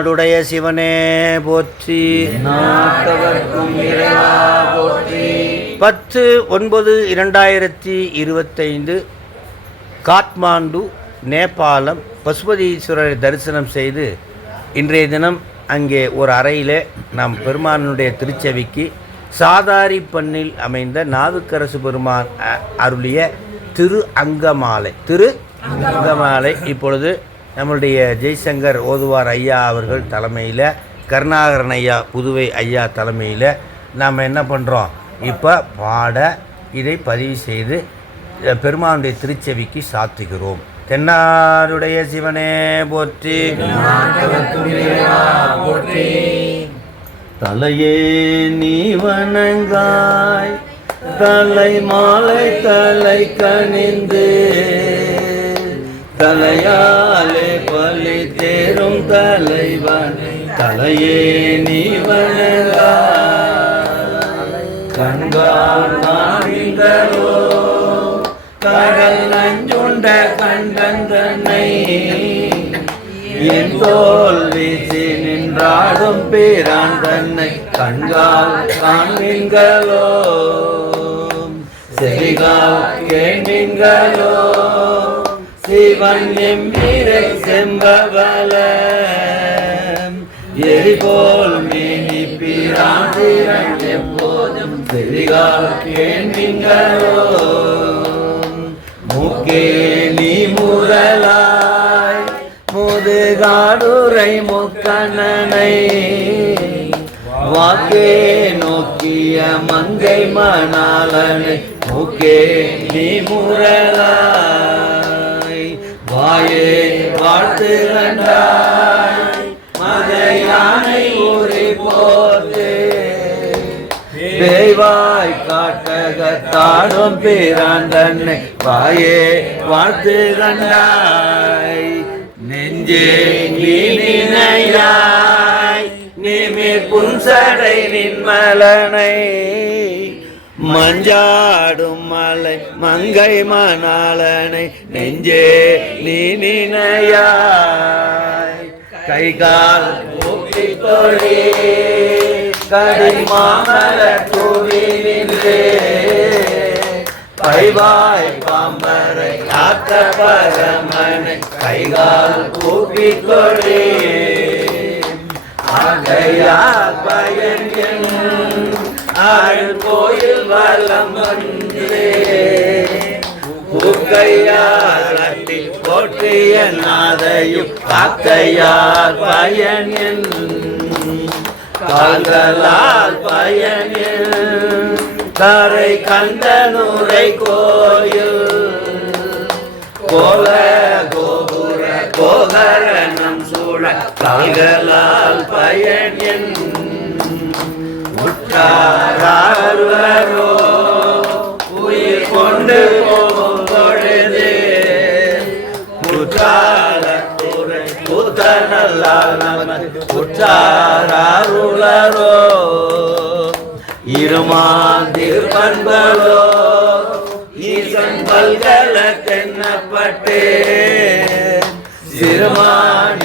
தென்னாடுடைய சிவனே போற்றி. பத்து ஒன்பது இரண்டாயிரத்தி இருபத்தைந்து காத்மாண்டு நேபாளம் பசுபதீஸ்வரரை தரிசனம் செய்து இன்றைய தினம் அங்கே ஒரு அறையிலே நாம் பெருமானுடைய திருச்செவிக்கு சாதாரி பண்ணில் அமைந்த நாவுக்கரசு பெருமான் அருளிய திரு அங்கமாலை. திரு அங்கமாலை. இப்பொழுது நம்மளுடைய ஜெய்சங்கர் ஓதுவார் ஐயா அவர்கள் தலைமையில் கருணாகரன் ஐயா புதுவை ஐயா தலைமையில் நாம் என்ன பண்ணுறோம் இப்போ பாட இதை பதிவு செய்து பெருமானுடைய திருச்செவிக்கு சாத்துகிறோம். தென்னாருடைய சிவனே போற்றி. தலையே நீ வணங்காய் தலை மாலை தலை கணிந்து தலையாலே தேரும் தலைவனை. தலையே நீ வணங்கா. கண்கால் நாவிங்களோ கடல் நஞ்சுண்ட கண்டந்தனை என் தோல் வீசி நின்றாடும் பேரான் தன்னை. கண்கால் காண்பீங்களோ செவிகால் கேள்மீன்களோ சிவன் எம்மீரை செம்பவல எரிபோல் மேனி பிராந்திரன் எப்போதும் செரிகால் கேள்மீன்களோ மூக்கே நீ முரலாய் முதுகாடுரை முக்கண்ணனை வாக்கே நோக்கிய மங்கை மணாலனை மூக்கே நீ முரலாய். வாயே வாழ்த்து கண்டாய். மத யானை ஊறி போது பேய்வாய் காட்டகத்தாடும் பிறான் தன்னை வாயே வாழ்த்து கண்டாய். நெஞ்சே நீ நினையாய். நிமிர் புன்சடை நின்மலனை மஞ்சாடும் மலை மங்கை மணாளனை நெஞ்சே நீ நினையாய். கை கால் கூப்பி தொழி கடி மாமல தூவி நின்று பைவாய் பாம்பரை காத்த பரமனை கைகால் கூப்பி கொடி ஆகையா பயன் அருள் கோயில் வலம் வந்து. பூக்கையார் அட்டி போற்றிய நாதையும் காக்கையார் பயனின் என் கால்களால் பயனில். கரை கண்டனுரை கோயில். கோல கோபுர கோகரணம் சூழ கால்களால் பயனின் முட்டாரோ உயிர் கொண்டு போகும் பொழுது. குற்றாலத்துறை புத்தனல்லால் நமது குற்றாருளரோ இருமாந்திருப்பண்பலோ ஈசன் பல்கல தென்னப்பட்டு சிறுமான்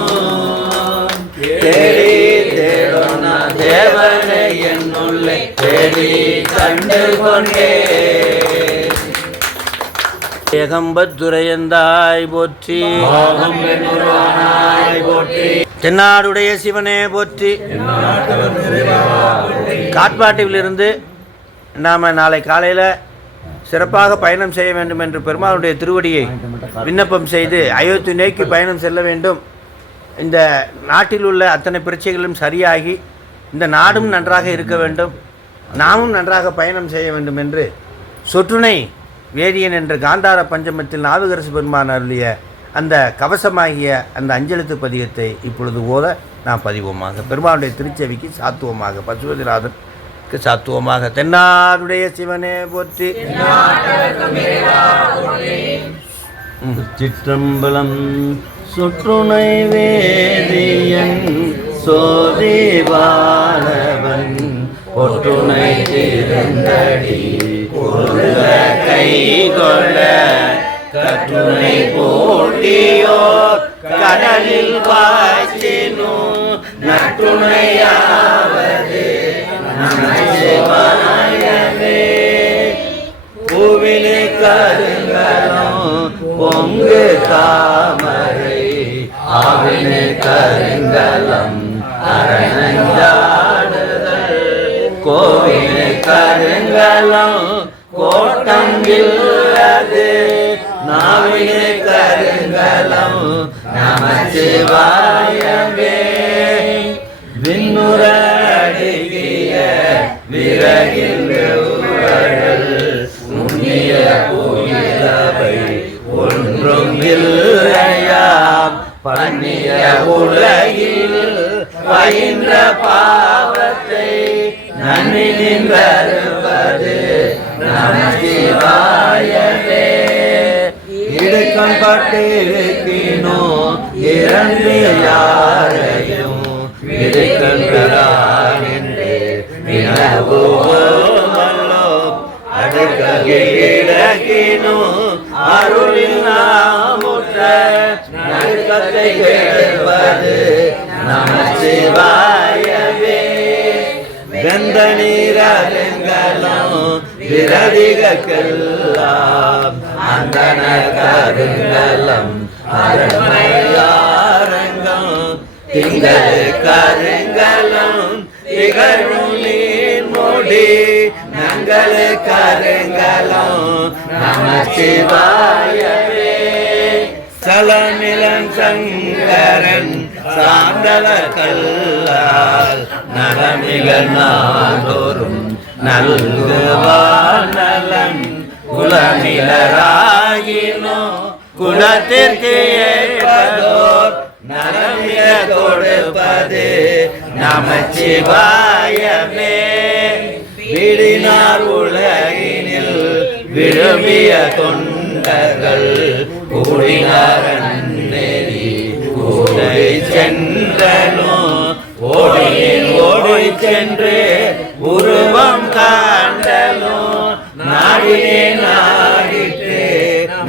தேடி தேடொன்னா தேவனை என்னுள்ள தேடி கண்டு கொண்டேன் ஏகம்பத்துரையந்தாய் போற்றி. தென்னாடுடைய சிவனே போற்றி. காட்பாட்டிலிருந்து நாம் நாளை காலையில் சிறப்பாக பயணம் செய்ய வேண்டும் என்று பெருமாளுடைய திருவடியை விண்ணப்பம் செய்து அயோத்தி நோக்கி பயணம் செல்ல வேண்டும். இந்த நாட்டில் உள்ள அத்தனை பிரச்சனைகளும் சரியாகி இந்த நாடும் நன்றாக இருக்க வேண்டும் நாமும் நன்றாக பயணம் செய்ய வேண்டும் என்று சொற்றுணை வேதியன் என்ற காந்தார பஞ்சமத்தில் நாவுகரசு பெருமான் அருளிய அந்த கவசமாகிய அந்த அஞ்செழுத்து பதிகத்தை இப்பொழுது ஓத நாம் பதிவோமாக பெருமாளுடைய திருச்செவிக்கு சாத்துவமாக பசுபதிநாதனுக்கு சாத்துவமாக. தென்னாடுடைய சிவனே போற்றி. சிற்றம்பலம் சுற்றுணை வேதியன் சோதிவானவன் ஒற்றுனை திருந்தடி பொருள கை கொள்ள கற்றுனை போட்டியோர் கடலில் பாய்ச்சினோ நற்றுணையாவது நமச்சிவாயவே பூவினை கருங்கலம் பொங்கு தாம ஆவினை கருங்கலம் அரணஞ்சாடுதல். கோவினை கருங்கலம் கோட்டம் இல்லது. நாவினை கருங்கலம் நமச்சிவாயவே விண்ணுற அடிகிய விறகில் வெவ்வழல் நுண்ணிய கோயிலவை ஒன்றும் இல்லை. பண்ணிய உலகில் பயின்ற பாவத்தை நன்றி நின்றருவது நமச்சிவாயவே இடுக்கம் பட்டிருக்கினோ இறந்து யாரையும் விடுக்கின்றான் என்று வினவுவோமல்லோ அடுக்கினோ கதை கேள்வது நமச்சிவாயவே. வெந்த நீரருங்கலம் விரதிகெல்லாம் அந்தன கருங்கலம் அரண்மையாரங்கம் திங்கள் கருங்கலம் திகழும் நீர் மொழி நங்கள் கருங்கலம் நமச்சிவாயவே. சலமிலன் சங்கரன் சாந்தல கல்லால் நலமில நாடோறும் நல்குவார் நலன் குலமிலராகினோ குலத்திற்கு ஏற்பதோர் நலமிக கொடுப்பது நமச்சிவாயமே. விடினார் உலகினில் விரும்பிய தொண்டர்கள் கூடினாரன் கூடை சென்றனோ ஓடியின் ஓடி சென்று உருவம் காண்டனோ நாடினே நாடிட்டு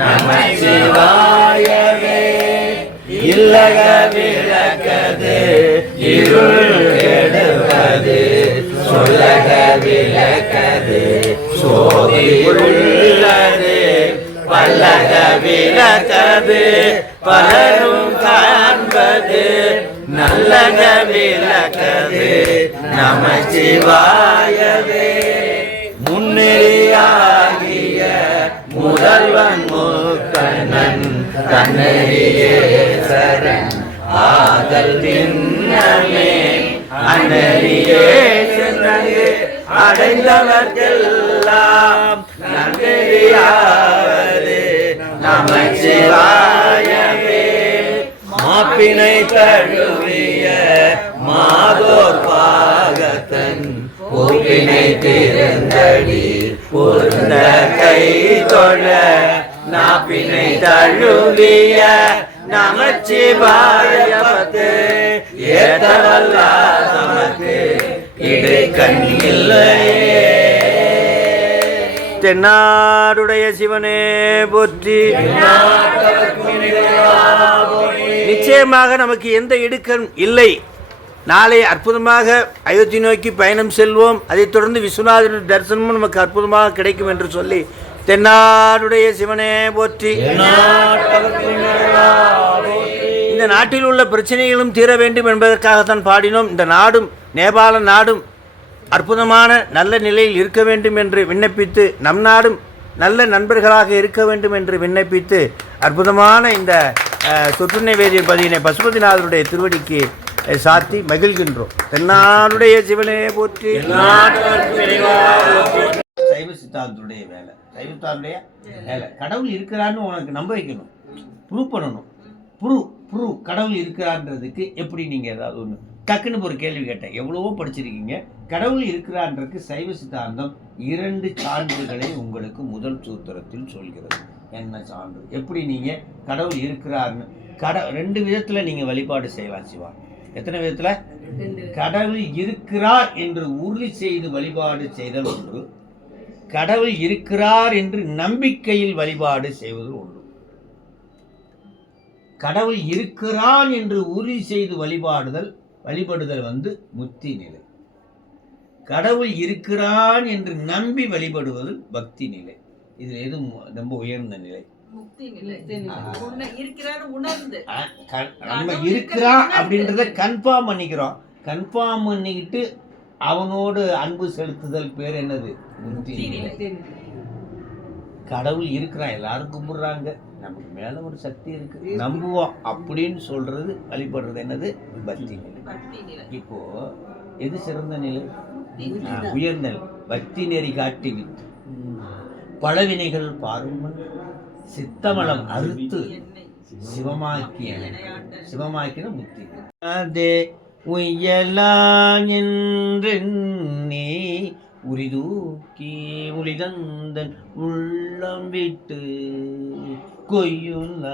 நமச்சிவாயவே இல்லக விளக்கது இருள் கெடுவது சொல்லக விளக்கது சோதி உள்ளது பல்லக விளக்கது பலரும் காண்பது நல்லக விளக்கது நமச்சிவாயவே முன்னேறியாகிய முதல்வன் மூக்கணன் தன்னையே சரண். ஆதல் தின்னமே அன்னரியே சென்றது அடைந்தவர்க்கெல்லாம் நன்றியா நமச்சிவாயவே மாப்பினை தழுவிய மாதோர் பாகத்தன் கோப்பினை திருந்தடி பொருந்த கை தொழ நாப்பினை தழுவிய நமச்சிவாயபத்து ஏத்தவல்ல நமக்கு இடுக்கண் இல்லையே. தென்னாடுடைய சிவனே போற்றி. நிச்சயமாக நமக்கு எந்த இடுக்கம் இல்லை. நாளை அற்புதமாக அயோத்தி நோக்கி பயணம் செல்வோம். அதைத் தொடர்ந்து விஸ்வநாதர் தரிசனமும் நமக்கு அற்புதமாக கிடைக்கும் என்று சொல்லி தென்னாடுடைய சிவனே போற்றி. இந்த நாட்டில் உள்ள பிரச்சனைகளும் தீர வேண்டும் என்பதற்காகத்தான் பாடினோம். இந்த நாடும் நேபாள நாடும் அற்புதமான நல்ல நிலையில் இருக்க வேண்டும் என்று விண்ணப்பித்து நம் நாடும் நல்ல நண்பர்களாக இருக்க வேண்டும் என்று விண்ணப்பித்து அற்புதமான இந்த அஹ், சொற்றுணை வேதியர் பதியினை பசுபதிநாதருடைய திருவடிக்கு சாத்தி மகிழ்கின்றோம். தென்னாடுடைய சிவனே போற்றி. சைவ சித்தாந்தருடைய வேலை. சைவத்தாருடைய வேலை. கடவுள் இருக்கிறான்னு உனக்கு நம்ப வைக்கணும். ப்ரூவ் பண்ணணும். ப்ரூவ் ப்ரூவ் கடவுள் இருக்கிறான்றதுக்கு எப்படி நீங்கள் ஏதாவது ஒன்று டக்குன்னு ஒரு கேள்வி கேட்டேன். எவ்வளவோ படிச்சிருக்கீங்க. கடவுள் இருக்கிறான்றதுக்கு சைவ சித்தாந்தம் இரண்டு சான்றுகளை உங்களுக்கு முதல் சூத்திரத்தில் சொல்கிறது. என்ன சான்று? எப்படி நீங்கள் கடவுள் இருக்கிறார்னு? கட ரெண்டு விதத்தில் நீங்கள் வழிபாடு செய்யலாம் சிவா. எத்தனை விதத்தில்? கடவுள் இருக்கிறார் என்று உறுதி செய்து வழிபாடு செய்தல் ஒன்று. கடவுள் இருக்கிறார் என்று நம்பிக்கையில் வழிபாடு செய்வது ஒன்று. கடவுள் இருக்கிறான் என்று உறுதி செய்து வழிபாடுதல் வழிபடுதல் வந்து முத்தி நிலை. கடவுள் இருக்கிறான் என்று நம்பி வழிபடுவது பக்தி நிலை. இது எது ரொம்ப உயர்ந்த நிலை? நம்ம இருக்கிறான் அப்படின்றத கன்ஃபார்ம் பண்ணிக்கிறோம். கன்ஃபார்ம் பண்ணிக்கிட்டு அவனோடு அன்பு செலுத்துதல் பேர் என்னது? கடவுள் இருக்கிறான் எல்லாரும் கும்பிடுறாங்க. நமக்கு மேல ஒரு சக்தி இருக்கு. நம்புவோம் அப்படின்னு சொல்றது வழிபடுறது என்னது? பக்தி நிலை. பக்தி நிலை. இப்போ எது சிறந்த நிலை? உயர்ந்த. பக்தி நெறி காட்டி வித்து பழவினைகள் பாருமன் சித்தமலம் அறுத்து சிவமாக்கிய சிவமாக்கின முக்தி. அதே உய்யலாம் என்றெண்ணி உரிதூக்கி உளிதந்தன் உள்ளம் விட்டு கொய்யுள்ள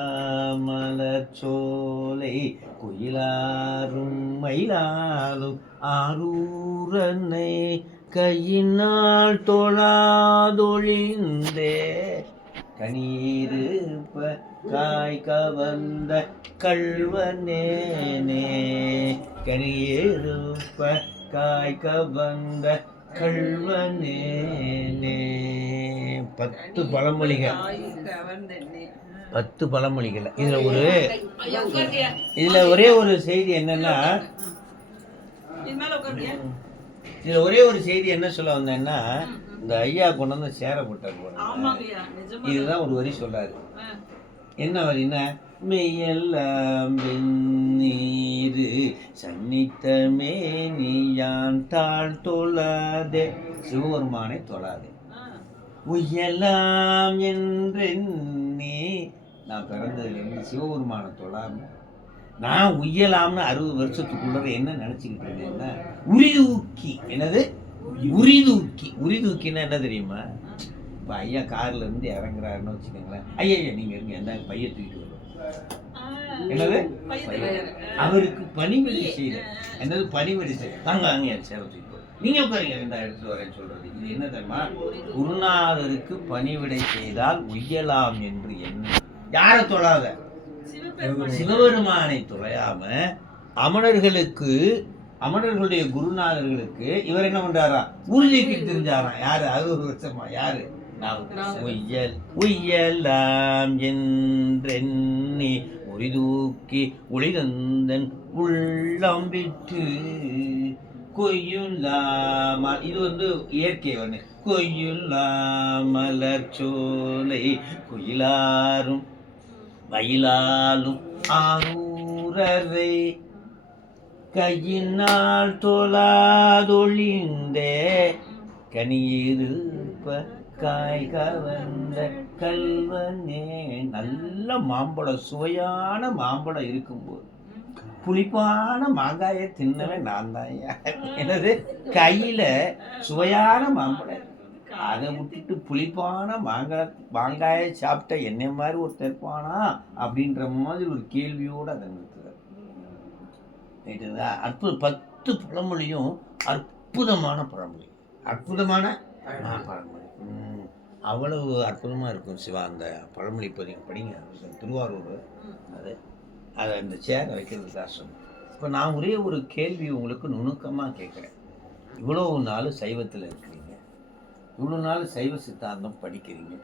மலச்சோலை குயிலாரும் மயிலாலும் ஆரூரனை கையினால் தொழாதொழிந்தே. கணீருப்ப காய் கவர்ந்த கல்வனேனே கனியேருப்ப காய் கவர்ந்த கல்வனேனே பத்து பழமொழிகள். பத்து பழமொழிகள். இதுல ஒரு. இதுல ஒரே ஒரு செய்தி என்னன்னா. இதுல ஒரே ஒரு செய்தி என்ன சொல்ல வந்தேன்னா இந்த ஐயா கொண்டு வந்து சேர போட்டார். இதுதான் ஒரு வரி ஆ, என்ன வரின்னா மெய்யெல்லாம் வெந்நீரு சன்னித்தமே நீயான் தாழ் தொழாதே. சிவபெருமானை தொழாதே. ஆ. உய்யலாம் என்றெண்ணி நான் பிறந்ததுலேருந்து சிவபெருமானை தொழாம நான் உய்யலாம்னு அறுபது வருஷத்துக்குள்ள என்ன நினச்சிக்கிட்டு இருந்தேன்னா உரிதூக்கி. என்னது? உரிதூக்கி. உரிதூக்கின்னா என்ன தெரியுமா? இப்போ ஐயா கார்ல இருந்து இறங்குறாருன்னு வச்சுக்கோங்களேன். ஐயா ஐயா நீங்க இருங்க. எந்த பைய தூக்கிட்டு வரும். என்னது. அவருக்கு பணிவிடை செய்யற என்னது? பணிவிடை செய்ய தாங்க அங்கே சேவை. நீங்க உட்காருங்க இந்த இடத்துல வரேன்னு சொல்றது. இது என்ன தெரியுமா? குருநாதருக்கு பணிவிடை செய்தால் உய்யலாம் என்று என்ன யாரை தொழாத? சிவபெருமான். தொலையாம அமணர்களுக்கு அமணர்களுடைய குருநாதர்களுக்கு இவர் என்ன பண்றாரா? உறுதிக்கு தெரிஞ்சாராம். யாரு? அறுபது வருஷமா? யாரு? உய்யல். உய்யலாம் என்றெண்ணி உரிதூக்கி ஒளிதந்தன் உள்ளம் விட்டு கொய்யுள்ளாமல் இது வந்து இயற்கை ஒன்று கொய்யுள்ளாமலர் சோலை குயிலாரும் மயிலாலும் ஆரூரரை கையினால் தொழாதொழிந்தே கனியிருப்ப காய் கவர்ந்த கல்வனே. நல்ல மாம்பழம் சுவையான மாம்பழம் இருக்கும்போது. புளிப்பான மாங்காயை தின்னவன் நான் தான் என்னது? கையில சுவையான மாம்பழம். அதை விட்டுட்டு புளிப்பான மாங்காய் மாங்காயை சாப்பிட்ட என்னை மாதிரி ஒருத்தர் இருப்பானா? அப்படின்ற மாதிரி ஒரு கேள்வியோடு அதை நிறுத்துறார். ரைட்டுங்களா அற்புத பத்து பழமொழியும் அற்புதமான பழமொழி. அற்புதமான பழமொழி. அவ்வளவு அற்புதமாக இருக்கும் சிவா அந்த பழமொழி பதிவு படிங்க. திருவாரூர் அது. அதை அந்த சேரை வைக்கிறது கஷ்டம் இப்போ நான் ஒரே ஒரு கேள்வி உங்களுக்கு நுணுக்கமாக கேட்குறேன். இவ்வளோ நாள் சைவத்தில் இருக்கிறீங்க. இவ்வளோ நாள் சைவ சித்தாந்தம் படிக்கிறீங்க.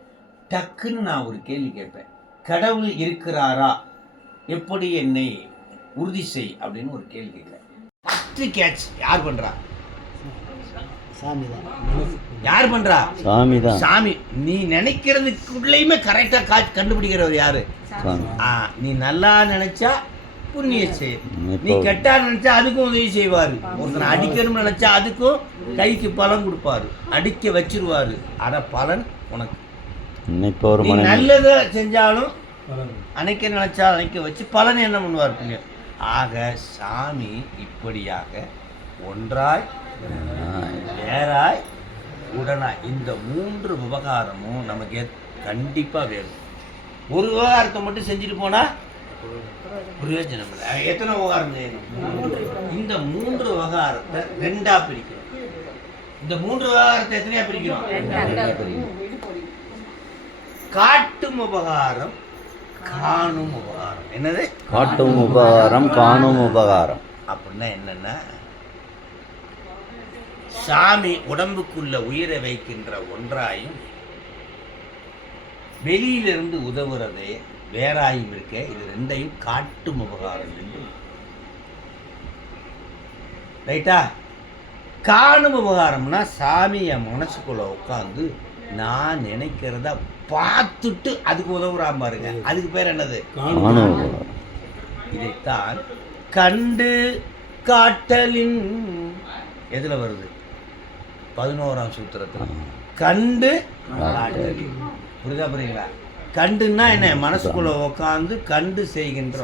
டக்குன்னு நான் ஒரு கேள்வி கேட்பேன். கடவுள் இருக்கிறாரா? எப்படி என்னை உறுதி செய் அப்படின்னு ஒரு கேள்வி கேட்குறேன். ஃபஸ்ட்டு கேட்ச் யார் பண்ணுறா சாமி தான் யார் பண்ணுறா சாமி தான் சாமி. நீ நினைக்கிறதுக்குள்ளேயுமே கரெக்டாக கா கண்டுபிடிக்கிறவர் யாரு? நீ நல்லா நினைச்சா புண்ணிய செய் நீ கெட்டா நினைச்சா அதுக்கும் உதவி செய்வாரு. ஒருத்தனை அடிக்கணும்னு நினைச்சா அதுக்கும் கைக்கு பலன் கொடுப்பாரு. அடிக்க வச்சிருவாரு. ஆனா பலன் உனக்கு. நீ நல்லதை செஞ்சாலும் அணைக்க நினைச்சா அணைக்க வச்சு பலன் என்ன பண்ணுவார் புண்ணியம்? ஆக சாமி இப்படியாக ஒன்றாய் வேறாய் உடனாய். இந்த மூன்று விவகாரமும் நமக்கு எத்- கண்டிப்பா வேணும். ஒரு விவகாரத்தை மட்டும் செஞ்சுட்டு போனா பிரயோஜனம் இல்லை. எத்தனை விவகாரம் செய்யணும்? இந்த மூன்று விவகாரத்தை ரெண்டா பிரிக்கணும் இந்த மூன்று விவகாரத்தை எத்தனையா பிரிக்கணும் காட்டும் உபகாரம் காணும் உபகாரம் என்னது? காட்டும் உபகாரம் காணும் உபகாரம் அப்படின்னா என்னன்னா சாமி உடம்புக்குள்ள உயிரை வைக்கின்ற ஒன்றாயும் வெளியிலிருந்து உதவுறதே வேறாயும் இருக்க. இது ரெண்டையும் காட்டும் உபகாரம் என்று. ரைட்டா? காணும் உபகாரம்னா சாமி என் மனசுக்குள்ள உட்காந்து நான் நினைக்கிறத பார்த்துட்டு அதுக்கு உதவுறான் பாருங்க. அதுக்கு பேர் என்னது? இதைத்தான் கண்டு காட்டலின் எதுல வருது? பதினோராம் சூத்திரத்துல. கண்டு புரியுதா புரியுங்களா? கண்டுன்னா என்ன? மனசுக்குள்ள உட்காந்து கண்டு செய்கின்ற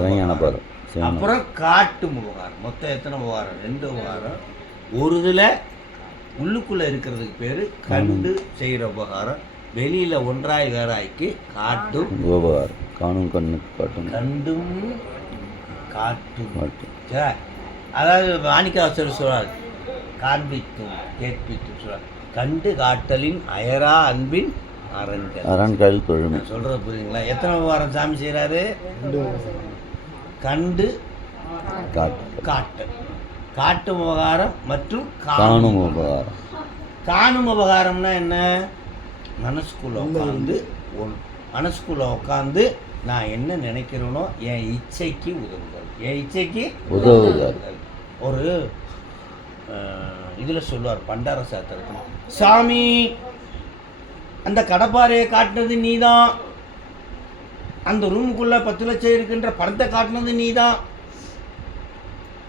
அப்புறம் காட்டும் உபகாரம் மொத்தம் எத்தனை உபகாரம் ரெண்டு உபகாரம் ஒரு இதுல உள்ளுக்குள்ள இருக்கிறதுக்கு பேரு கண்டு செய்கிற உபகாரம். வெளியில ஒன்றாய் வேறாய்க்கு காட்டும். உபகாரம். காணும் கண்ணுக்கு காட்டும். கண்டும் காட்டும். அதாவது மாணிக்காசர் சொல்றார் காண்பித்தும் கேட்பித்தும் சொல்றார் கண்டு காட்டலின் அயரா அன்பின் அரண்கள். அரண்கள் தொழுமை. நான் சொல்றது புரியுங்களா எத்தனை வாரம் சாமி செய்றாரு? கண்டு காட்டு. காட்டும் உபகாரம் மற்றும் காணும் உபகாரம் காணும் உபகாரம்னா என்ன? மனசுக்குள்ள உட்காந்து மனசுக்குள்ள உட்காந்து நான் என்ன நினைக்கிறேனோ என் இச்சைக்கு உதவுதல். என் இச்சைக்கு உதவுதல். ஒரு இதில் சொல்லுவார் பண்டார சாத்திரத்தில். சாமி அந்த கடப்பாறையை காட்டினது நீ தான் அந்த ரூமுக்குள்ளே பத்து லட்சம் இருக்கின்ற படத்தை காட்டினது நீ தான்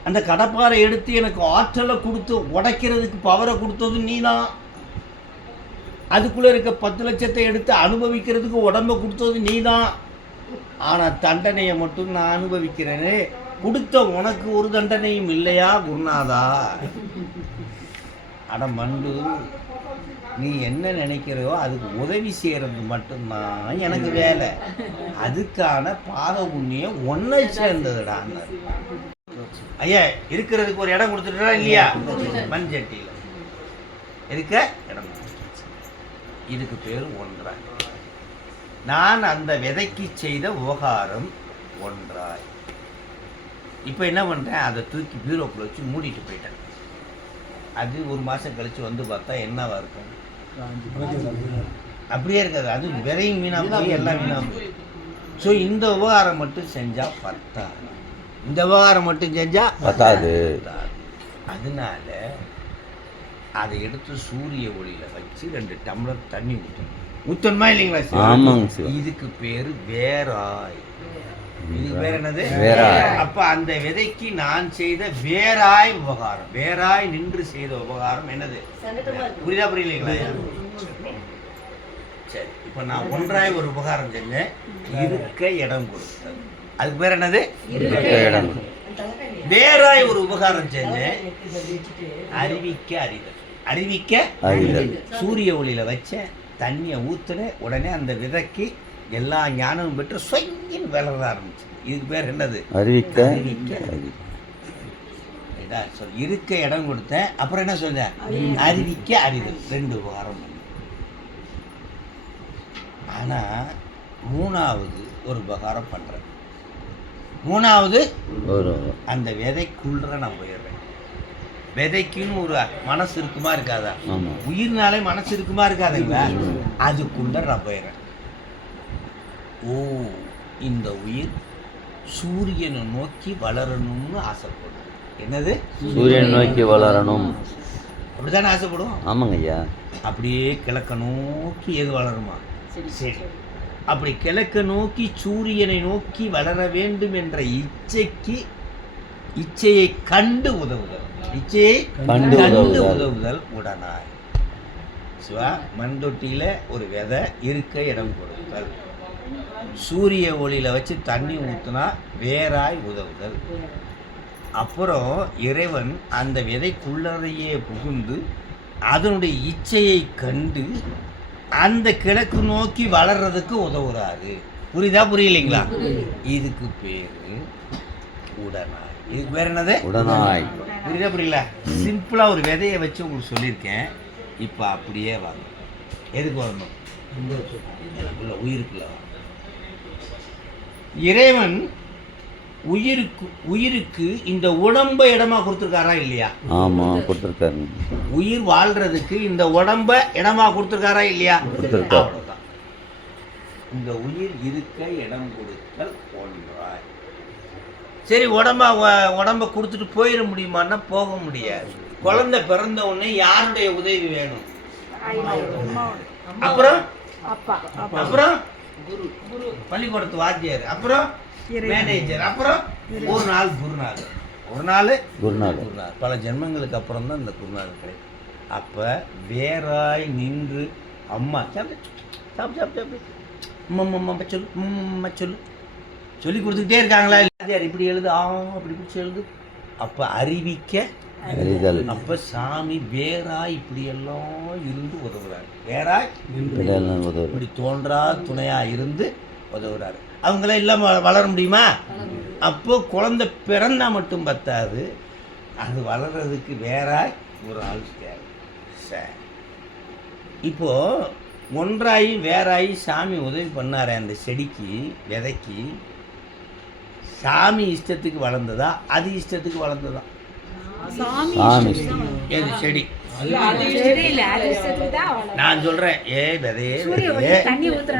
அந்த கடப்பாறை எடுத்து எனக்கு ஆற்றலை கொடுத்து உடைக்கிறதுக்கு பவரை கொடுத்தது நீதான். அதுக்குள்ளே இருக்க பத்து லட்சத்தை எடுத்து அனுபவிக்கிறதுக்கு உடம்ப கொடுத்தது நீ தான் ஆனால் தண்டனையை மட்டும் நான் அனுபவிக்கிறேனே. கொடுத்த உனக்கு ஒரு தண்டனையும் இல்லையா குருநாதா? அட மண்டு நீ என்ன நினைக்கிறையோ அதுக்கு உதவி செய்யறது மட்டும்தான் எனக்கு வேலை. அதுக்கான பாக புண்ணியம் ஒன்றை சேர்ந்ததுடா ஐயா இருக்கிறதுக்கு ஒரு இடம் கொடுத்துட்டா இல்லையா? மண் சட்டியில் இருக்க இடம் இதுக்கு பேர் ஒன்றாய். நான் அந்த விதைக்கு செய்த உபகாரம் ஒன்றாய். இப்போ என்ன பண்ணுறேன் அதை தூக்கி பீரோக்குள்ள வச்சு மூடிட்டு போயிட்டேன். அது ஒரு மாதம் கழிச்சு வந்து பார்த்தா என்னவா இருக்கும்? அப்படியே இருக்காது. அது விதையும் வீணா போய் எல்லாம் வீணா போய் ஸோ இந்த உபகாரம் மட்டும் செஞ்சால் பத்தாது. இந்த விவகாரம் மட்டும் செஞ்சா பத்தாது. அதனால அதை எடுத்து சூரிய ஒளியில வச்சு ரெண்டு டம்ளர் தண்ணி ஊற்றணும் ஊற்றணுமா இல்லைங்களா? ஆமாங்க. இதுக்கு பேரு வேராய் இதுக்கு பேர் என்னது வேராய். அப்ப அந்த விதைக்கு நான் செய்த வேராய் உபகாரம். வேராய் நின்று செய்த உபகாரம் என்னது? புரியுதா புரியலைங்களா? சரி இப்போ நான் ஒன்றாய் ஒரு உபகாரம் செஞ்சேன். இருக்க இடம் கொடுத்தது. அதுக்கு பேர் என்னது? இருக்க இடம். வேறாய் ஒரு உபகாரம் செஞ்சேன். அறிவிக்க அறிதல். அறிவிக்க அறிதல். சூரிய ஒளியில வச்ச தண்ணியை ஊத்துன உடனே அந்த விதைக்கு எல்லா ஞானமும் பெற்று சொங்கின்னு வளர ஆரம்பிச்சு இதுக்கு பேர் என்னது? அறிவிக்க. அறிவிக்க. அறி- இதா சொல். இருக்க இடம் கொடுத்தேன். அப்புறம் என்ன சொன்னேன் அறிவிக்க. அறிதல். ரெண்டு உபகாரம் பண்ணேன். ஆனா மூணாவது ஒரு உபகாரம் பண்றேன். மூணாவது ஒரு அந்த விதைக்குள்ள நான் போயிடுறேன் விதைக்குன்னு ஒரு மனசு இருக்குமா இருக்காதா? ஆமா. உயிர்னாலே மனசு இருக்குமா இருக்காதுங்களா? அதுக்குள்ள நான் போயிடுறேன் ஓ இந்த உயிர் சூரியனை நோக்கி வளரணும்னு ஆசைப்படும். என்னது? சூரியன் நோக்கி வளரணும். அப்படித்தானே ஆசைப்படும் ஆமாங்க ஐயா. அப்படியே கிழக்க நோக்கி எது வளருமா? சரி அப்படி கிழக்க நோக்கி சூரியனை நோக்கி வளர வேண்டும் என்ற இச்சைக்கு இச்சையை கண்டு உதவுதல். இச்சையை கண்டு உதவுதல். உதவுதல் உடனாய். சிவா மண் தொட்டியில ஒரு விதை இருக்க இடம் கொடுத்தல். சூரிய ஒளியில வச்சு தண்ணி ஊத்துனா வேராய் உதவுதல். அப்புறம் இறைவன் அந்த விதைக்குள்ளறையே புகுந்து அதனுடைய இச்சையை கண்டு அந்த கிழக்கு நோக்கி வளர்றதுக்கு உதவுறாரு. புரியுதா புரியலைங்களா? இதுக்கு பேரு உடனாய். இதுக்கு பேர் என்னது? உடனாய். புரியுதா புரியல? சிம்பிளா ஒரு விதையை வச்சு உங்களுக்கு சொல்லியிருக்கேன். இப்போ அப்படியே வாங்க. எதுக்கு வரணும்? உயிருக்குள்ள வாங்க. இறைவன் உயிருக்கு உயிருக்கு இந்த உடம்பை இடமா கொடுத்துருக்காரா இல்லையா? ஆமாம் கொடுத்துருக்காரு. உயிர் வாழ்றதுக்கு இந்த உடம்ப இடமா கொடுத்துருக்காரா இல்லையா. அவ்வளவுதான். இந்த உயிர் இருக்க இடம் கொடுத்தல் ஒன்றாய். சரி உடம்ப உடம்ப கொடுத்துட்டு போயிட முடியுமான்னா போக முடியாது. குழந்தை பிறந்த உடனே யாருடைய உதவி வேணும்? அப்புறம்? அப்புறம்? பள்ளிக்கூடத்து வாத்தியார் அப்புறம் மேனேஜர் அப்புறம் ஒரு நாள் குருநாதர் ஒரு நாள் குருநாதர் குருநாதர் பல ஜென்மங்களுக்கு அப்புறம் தான் இந்த குருநாதர் கிடைக்கும். அப்போ வேறாய் நின்று அம்மா சாப்பிடு சாப்பிடு சாப்பிடு சாப்பிடு. அம்மா அம்மா சொல்லு அம்மா, அம்மா சொல்லு. சொல்லி கொடுத்துக்கிட்டே இருக்காங்களா? இல்லையா? இப்படி எழுது ஆ அப்படி பிடிச்சி எழுது அப்போ அறிவிக்க அறிதல் அப்போ சாமி வேறாய் இப்படியெல்லாம் இருந்து உதவுறாரு. வேறாய் உதவு இப்படி தோன்றா துணையா இருந்து உதவுறாரு. அவங்களாம் இல்லாமல் வளர முடியுமா? அப்போ குழந்தை பிறந்தா மட்டும் பத்தாது. அது வளர்றதுக்கு வேறாய் ஒரு ஆள் தேவை. சரி. இப்போ ஒன்றாயி வேறாயி சாமி உதவி பண்ணாரே அந்த செடிக்கு விதைக்கு. சாமி இஷ்டத்துக்கு வளர்ந்ததா? அது இஷ்டத்துக்கு வளர்ந்ததா? சாமி ஏது செடி. நான் சொல்றேன் ஏ விதையே விதையே.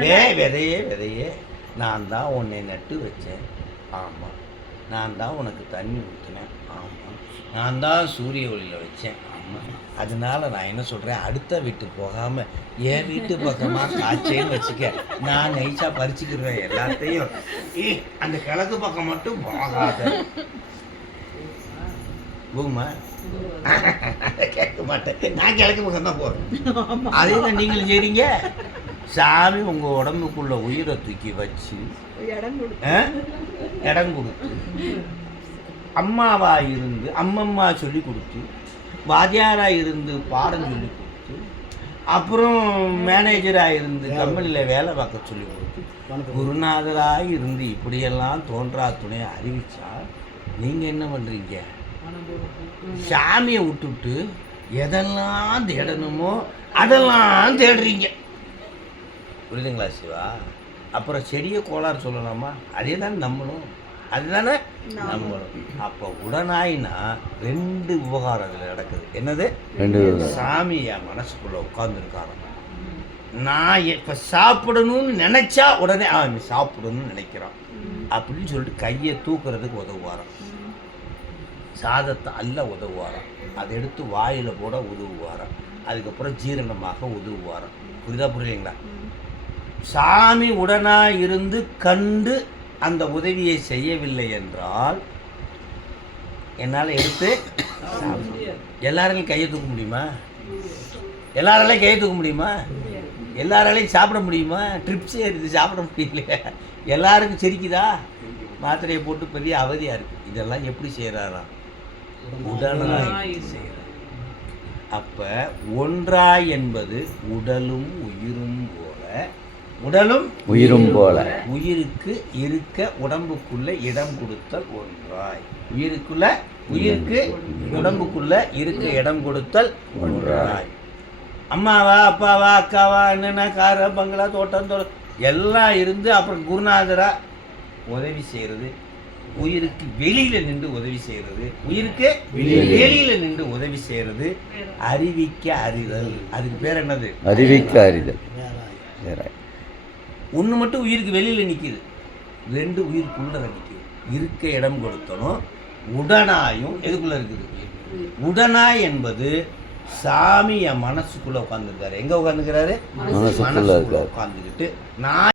வே விதையே விதையே. நான் தான் உன்னை நட்டு வச்சேன். ஆமாம் நான் தான் உனக்கு தண்ணி ஊற்றினேன் ஆமாம் நான் தான் சூரிய ஒளியில் வச்சேன். ஆமாம் அதனால நான் என்ன சொல்கிறேன் அடுத்த வீட்டுக்கு போகாமல் என் வீட்டு பக்கமாக காய்ச்சேன்னு வச்சுக்க. நான் நைஸாக பறிச்சுக்கிடுவேன் எல்லாத்தையும். ஏ அந்த கிழக்கு பக்கம் மட்டும் போகாத. போகுமா கேட்க மாட்டேன் நான் கிழக்கு பக்கம் தான் போகிறேன் அதே தான் நீங்களும் செய்றீங்க? சாமி உங்கள் உடம்புக்குள்ள உயிரை தூக்கி வச்சு? இடம் கொடுத்து. அம்மாவா இருந்து அம்மம்மா சொல்லி கொடுத்து வாத்தியாராக இருந்து பாடம் சொல்லி கொடுத்து அப்புறம் மேனேஜராக இருந்து கம்பெனியில் வேலை பார்க்க சொல்லி கொடுத்து குருநாதராக இருந்து இப்படியெல்லாம் தோன்றா துணையை அறிவிச்சா நீங்கள் என்ன பண்ணுறீங்க சாமியை விட்டுட்டு எதெல்லாம் தேடணுமோ அதெல்லாம் தேடுறீங்க. புரியுதுங்களா சிவா? அப்புறம் செடியை கோளாறு சொல்லலாமா? அதே தானே நம்பணும் அதுதானே நம்பணும் அப்போ உடனாயினா ரெண்டு உபகாரம் இதில் நடக்குது. என்னது. சாமி என் மனசுக்குள்ள உட்காந்துருக்காராம் நான் இப்போ சாப்பிடணும்னு நினைச்சா உடனே நீ சாப்பிடணும்னு நினைக்கிறான். அப்படின்னு சொல்லிட்டு கையை தூக்குறதுக்கு உதவுவாராம். சாதத்தை அல்ல உதவுவாராம். அதை எடுத்து வாயில் போட உதவுவாராம். அதுக்கப்புறம் ஜீரணமாக உதவுவாராம். புரிதா புரியலைங்களா? சாமி உடனாக இருந்து கண்டு அந்த உதவியை செய்யவில்லை என்றால் என்னால் எடுத்து எல்லாராலையும் கையை தூக்க முடியுமா? எல்லாராலையும் கையை தூக்க முடியுமா? எல்லாராலையும் சாப்பிட முடியுமா? ட்ரிப்ஸ் ஏறுது சாப்பிட முடியலையா. எல்லாருக்கும் சிரிக்குதா? மாத்திரையை போட்டு பெரிய அவதியாக இருக்குது இதெல்லாம் எப்படி செய்கிறாராம் உடனாய் செய்கிறார் அப்போ ஒன்றாய் என்பது உடலும் உயிரும் போல உடலும் உயிரும் போல. உயிருக்கு இருக்க உடம்புக்குள்ள இடம் கொடுத்தல் ஒன்றாய். உயிருக்குள்ள உயிருக்கு உடம்புக்குள்ள இருக்க இடம் கொடுத்தல் ஒன்றாய். அம்மாவா அப்பாவா அக்காவா என்னென்ன கார பங்களா தோட்டம் தோட்டம் எல்லாம் இருந்து அப்புறம் குருநாதரா உதவி செய்கிறது உயிருக்கு வெளியில நின்று உதவி செய்கிறது உயிருக்கு வெளியில நின்று. உதவி செய்கிறது அறிவிக்க அறிதல். அதுக்கு பேர் என்னது? அறிவிக்க அறிதல். ஒன்று மட்டும் உயிருக்கு வெளியில் நிற்கிது ரெண்டு உயிருக்குள்ள நிற்கிது இருக்க இடம் கொடுத்தனும் உடனாயும் எதுக்குள்ள இருக்குது? உடனாய் என்பது சாமி என் மனசுக்குள்ள உட்காந்துருக்காரு எங்க உட்காந்துக்கிறாரு மனசுக்குள்ள. உட்காந்துக்கிட்டு நான்